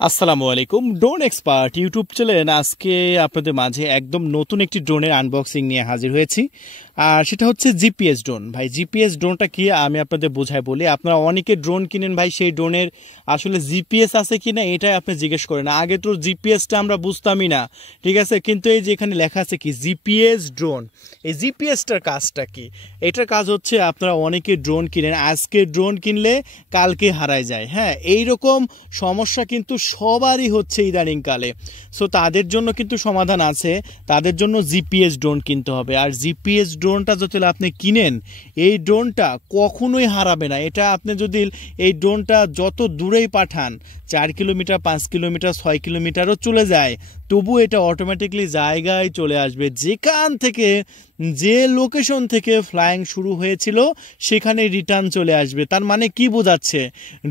আসসালামু আলাইকুম। Drone expert YouTube channel আজকে আপনাদের মাঝে একদম নতুন একটি ড্রোনের আনবক্সিং নিয়ে হাজির হয়েছি। আর সেটা হচ্ছে জিপিএস ড্রোন। ভাই জিপিএস ড্রোনটা কি আমি আপনাদের বোঝাই বলি। আপনারা অনেকে ড্রোন কিনেন ভাই, সেই ড্রোনের আসলে জিপিএস আছে কি না এটাই আপনি জিজ্ঞেস করেন। আগে তো জিপিএসটা আমরা বুঝতামই না, ঠিক আছে। কিন্তু এই যে এখানে লেখা আছে কি জিপিএস ড্রোন, এই জিপিএসটার কাজটা কি? এটার কাজ হচ্ছে আপনারা অনেকে ড্রোন কিনেন, আজকে ড্রোন কিনলে কালকে হারায় যায়। হ্যাঁ, এইরকম সমস্যা কিন্তু সবারই হচ্ছে ইদানিংকালে। সো তাদের জন্য কিন্তু সমাধান আছে, তাদের জন্য জিপিএস ড্রোন কিনতে হবে। আর জিপিএস ড্রোনটা যদি আপনি কিনেন, এই ড্রোনটা কখনোই হারাবে না। এটা আপনি যদি এই ড্রোনটা যত দূরেই পাঠান, 4 কিলোমিটার 5 কিলোমিটার 6 কিলোমিটারও চলে যায়, তবু এটা অটোমেটিকলি জায়গায় চলে আসবে। যেখান থেকে যে লোকেশন থেকে ফ্লাইং শুরু হয়েছিল সেখানে রিটার্ন চলে আসবে। তার মানে কি বোঝাচ্ছে?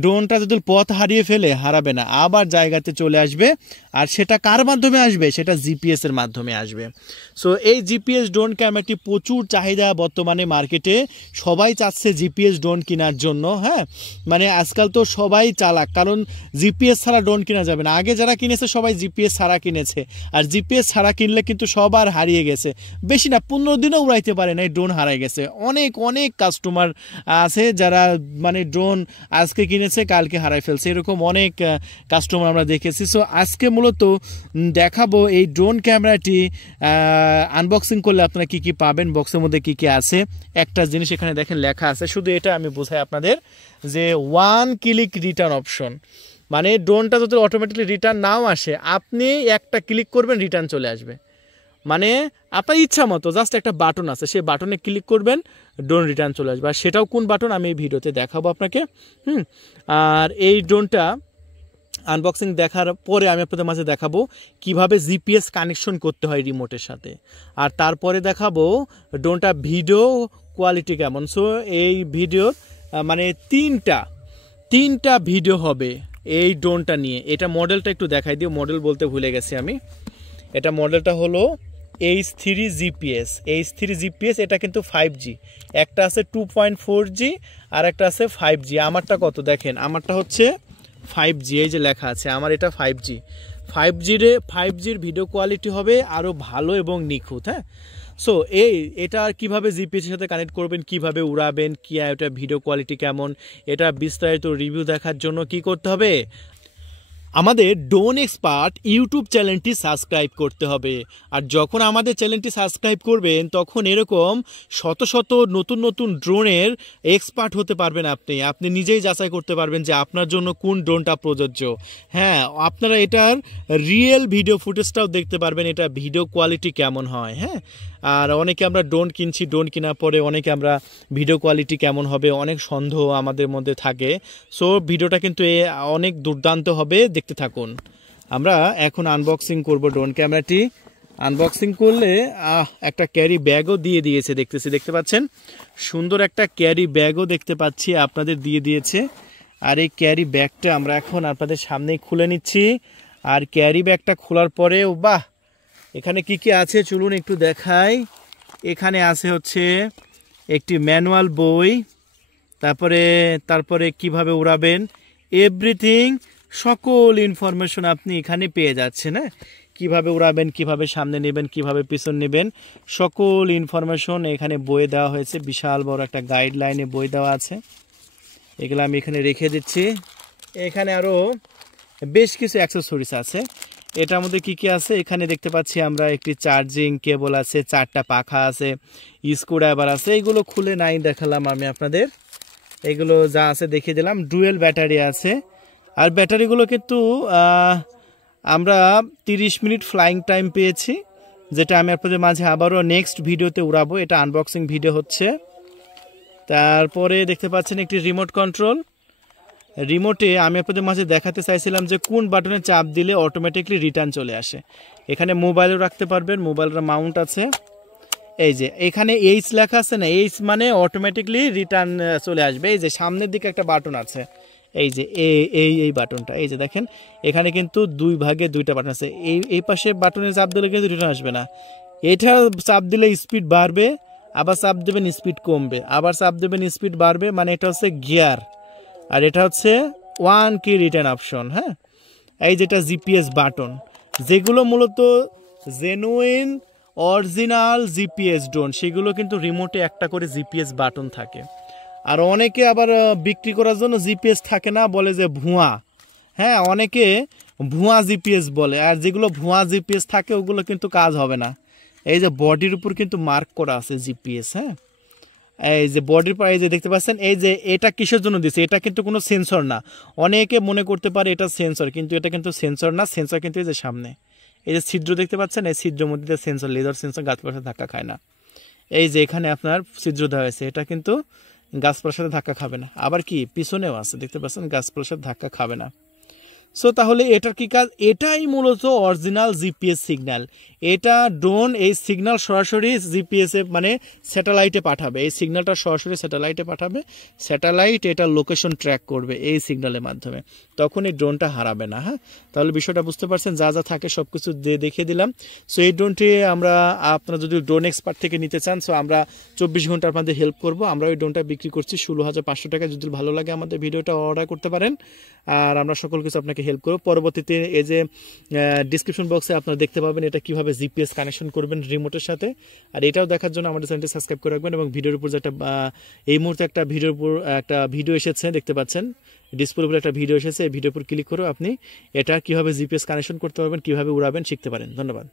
ড্রোনটা যদি পথ হারিয়ে ফেলে হারাবে না, আবার জায়গাতে চলে আসবে। আর সেটা কার মাধ্যমে আসবে? সেটা জিপিএস এর মাধ্যমে আসবে। সো এই জিপিএস ড্রোন ক্যামেরাটি প্রচুর চাহিদা বর্তমানে মার্কেটে। সবাই চাচ্ছে জিপিএস ড্রোন কেনার জন্য। হ্যাঁ, মানে আজকাল তো সবাই চালাক, কারণ জিপিএস ছাড়া ড্রোন কেনা যাবে না। আগে যারা কিনেছে সবাই জিপিএস ছাড়া কিনেছে, আর জিপিএস ছাড়া কিনলে কিন্তু সবার হারিয়ে গেছে। বেশি না, 15 দিনও উড়াইতে পারে না, এই ড্রোন হারাই গেছে। অনেক অনেক কাস্টমার আছে যারা মানে ড্রোন আজকে কিনেছে কালকে হারাই ফেলছে, এরকম অনেক কাস্টমার আমরা দেখেছি। সো আজকে মূলত দেখাবো এই ড্রোন ক্যামেরাটি আনবক্সিং করলে আপনারা কি কি পাবেন, বক্সের মধ্যে কি কি আছে। একটা জিনিস এখানে দেখেন লেখা আছে, শুধু এটা আমি বোঝাই আপনাদের, যে 1 ক্লিক রিটার্ন অপশন। মানে ড্রোনটা যদি অটোমেটিকলি রিটার্ন নাও আসে, আপনি একটা ক্লিক করবেন রিটার্ন চলে আসবে। মানে আপনার ইচ্ছা মতো জাস্ট একটা বাটন আছে, সেই বাটনে ক্লিক করবেন, ড্রোন রিটার্ন চলে আসবে। আর সেটাও কোন বাটন আমি এই ভিডিওতে দেখাবো আপনাকে। আর এই ড্রোনটা আনবক্সিং দেখার পরে আমি আপনাদের মাঝে দেখাবো কিভাবে জিপিএস কানেকশন করতে হয় রিমোটের সাথে। আর তারপরে দেখাবো ড্রোনটা ভিডিও কোয়ালিটি কেমন। সো এই ভিডিওর মানে তিনটা ভিডিও হবে এই ড্রোনটা নিয়ে। এটা মডেলটা একটু দেখাই দিও, মডেল বলতে ভুলে গেছি আমি। এটা মডেলটা হলো H3 জিপিএস। H3 জিপিএস, এটা কিন্তু 5G। একটা আছে 2.4G আর একটা আছে 5G। আমারটা কত দেখেন, আমারটা হচ্ছে 5G, এই যে লেখা আছে আমার এটা 5G। 5Gর ভিডিও কোয়ালিটি হবে আরও ভালো এবং নিখুঁত। হ্যাঁ, সো এটা কিভাবে জিপিএস এর সাথে কানেক্ট করবেন, কিভাবে উড়াবেন, কি এটা ভিডিও কোয়ালিটি কেমন, এটা বিস্তারিত রিভিউ দেখার জন্য কি করতে হবে? আমাদের ড্রোন এক্সপার্ট ইউটিউব চ্যানেলটি সাবস্ক্রাইব করতে হবে। আর যখন আমাদের চ্যানেলটি সাবস্ক্রাইব করবেন, তখন এরকম শত শত নতুন নতুন ড্রোনের এক্সপার্ট হতে পারবেন। আপনি নিজেই যাচাই করতে পারবেন যে আপনার জন্য কোন ড্রোনটা প্রযোজ্য। হ্যাঁ, আপনারা এটার রিয়েল ভিডিও ফুটেজটাও দেখতে পারবেন, এটা ভিডিও কোয়ালিটি কেমন হয়। হ্যাঁ, আর অনেকে আমরা ড্রোন কিনছি, ড্রোন কেনার পরে অনেকে আমরা ভিডিও কোয়ালিটি কেমন হবে অনেক সন্দেহ আমাদের মধ্যে থাকে। সো ভিডিওটা কিন্তু অনেক দুর্দান্ত হবে, দেখতে থাকুন। আমরা এখন আনবক্সিং করব ড্রোন ক্যামেরাটি। আনবক্সিং করলে একটা ক্যারি ব্যাগও দিয়ে দিয়েছে, দেখতে পাচ্ছেন, সুন্দর একটা ক্যারি ব্যাগও দেখতে পাচ্ছি আপনাদের দিয়ে দিয়েছে। আর এই ক্যারি ব্যাগটা আমরা এখন আপনাদের সামনেই খুলে নিচ্ছি। আর ক্যারি ব্যাগটা খোলার পরে বাহ, এখানে কি কি আছে চলুন একটু দেখাই। এখানে আছে হচ্ছে একটি ম্যানুয়াল বই, তারপরে কিভাবে উড়াবেন এভরিথিং, সকল ইনফরমেশন আপনি এখানে পেয়ে যাচ্ছেন। হ্যাঁ, কীভাবে উড়াবেন, কিভাবে সামনে নেবেন, কিভাবে পিছন নেবেন, সকল ইনফরমেশন এখানে বইয়ে দেওয়া হয়েছে। বিশাল বড় একটা গাইডলাইনে বই দেওয়া আছে, এগুলো আমি এখানে রেখে দিচ্ছি। এখানে আরও বেশ কিছু অ্যাক্সেসরিজ আছে। এটার মধ্যে কি কি আছে এখানে দেখতে পাচ্ছি আমরা, একটি চার্জিং কেবল আছে, 4টা পাখা আছে, স্ক্রুড্রাইভার আছে। এগুলো খুলে নাই দেখালাম আমি আপনাদের, এগুলো যা আছে দেখিয়ে দিলাম। ডুয়েল ব্যাটারি আছে। আর ব্যাটারিগুলো কিন্তু আমরা 30 মিনিট ফ্লাইং টাইম পেয়েছি, যেটা আমি আপনাদের মাঝে আবারও নেক্সট ভিডিওতে উড়াবো। এটা আনবক্সিং ভিডিও হচ্ছে। তারপরে দেখতে পাচ্ছেন একটি রিমোট কন্ট্রোল। রিমোটে আমি আপনাদের মাঝে দেখাতে চাইছিলাম যে কোন বাটনে চাপ দিলে অটোমেটিকলি রিটার্ন চলে আসে। এখানে মোবাইলও রাখতে পারবেন, মোবাইলের মাউন্ট আছে। এই যে এখানে এইচ লেখা আছে না, এইচ মানে অটোমেটিকলি রিটার্ন চলে আসবে। এই যে সামনের দিকে একটা বাটন আছে, এই যে এই বাটনটা, এই যে দেখেন এখানে কিন্তু 2 ভাগে 2টা বাটন আছে। এই পাশে বাটনে চাপ দিলে কিন্তু রিটার্ন আসবে না, এটা চাপ দিলে স্পিড বাড়বে, আবার চাপ দেবেন স্পিড কমবে, আবার চাপ দেবেন স্পিড বাড়বে। মানে এটা হচ্ছে গিয়ার, আর এটা হচ্ছে 1 কি রিটার্ন অপশন। হ্যাঁ, এই যেটা জিপিএস বাটন, যেগুলো মূলত জেনুইন অরিজিনাল জিপিএস ড্রোন, সেগুলো কিন্তু রিমোটে একটা করে জিপিএস বাটন থাকে। আর অনেকে আবার বিক্রি করার জন্য জিপিএস থাকে না, বলে যে ভুয়া। হ্যাঁ, অনেকে ভুয়া জিপিএস বলে, আর যেগুলো ভুয়া জিপিএস থাকে ওগুলো কিন্তু কাজ হবে না। এই যে বডির উপর কিন্তু মার্ক করা আছে জিপিএস। হ্যাঁ, এই যে বডির পর এই যে দেখতে পাচ্ছেন, এই যে এটা কিসের জন্য দিচ্ছে, এটা কিন্তু কোনো সেন্সর না। অনেকে মনে করতে পারে এটা সেন্সর, কিন্তু এটা কিন্তু সেন্সর না। সেন্সর কিন্তু এই যে সামনে এই যে ছিদ্র দেখতে পাচ্ছেন, এই ছিদ্রের মধ্যে সেন্সর, লেজার সেন্সর গাছপালার সাথে ধাক্কা খায় না। এই যে এখানে আপনার ছিদ্র দেওয়া হয়েছে, এটা কিন্তু গাছপালার সাথে ধাক্কা খাবে না। আবার কি পিছনেও আছে দেখতে পাচ্ছেন, গাছপালার সাথে ধাক্কা খাবে না। সো তাহলে এটার কি কাজ? এটাই মূলত অরিজিনাল জিপিএস সিগন্যাল। এটা ড্রোন এই সিগন্যাল সরাসরি জিপিএসে মানে স্যাটেলাইটে পাঠাবে। এই সিগন্যালটা সরাসরি স্যাটেলাইটে পাঠাবে, স্যাটেলাইট এটা লোকেশন ট্র্যাক করবে এই সিগন্যালের মাধ্যমে, তখন এই ড্রোনটা হারাবে না। হ্যাঁ, তাহলে বিষয়টা বুঝতে পারছেন, যা যা থাকে সব কিছু দেখিয়ে দিলাম। সো এই ড্রোনটি আমরা, আপনারা যদি ড্রোন এক্সপার্ট থেকে নিতে চান, সো আমরা 24 ঘন্টা আপনাদের হেল্প করব। আমরা ওই ড্রোনটা বিক্রি করছি 16,500 টাকা। যদি ভালো লাগে আমাদের ভিডিওটা অর্ডার করতে পারেন, আর আমরা সকল কিছু আপনাকে হেল্প করব। পরবর্তীতে এই যে ডিসক্রিপশন বক্সে আপনারা দেখতে পাবেন এটা কিভাবে জিপিএস কানেকশন করবেন রিমোটের সাথে। আর এটাও দেখার জন্য আমাদের চ্যানেলটি সাবস্ক্রাইব করে রাখবেন, এবং ভিডিওর উপর যেটা এই মুহূর্তে একটা ভিডিওর উপর একটা ভিডিও এসেছে দেখতে পাচ্ছেন, ডিসপ্লের উপর একটা ভিডিও এসেছে, এই ভিডিওর উপর ক্লিক করে আপনি এটা কিভাবে জিপিএস কানেকশন করতে পারবেন, কিভাবে উড়াবেন শিখতে পারেন। ধন্যবাদ।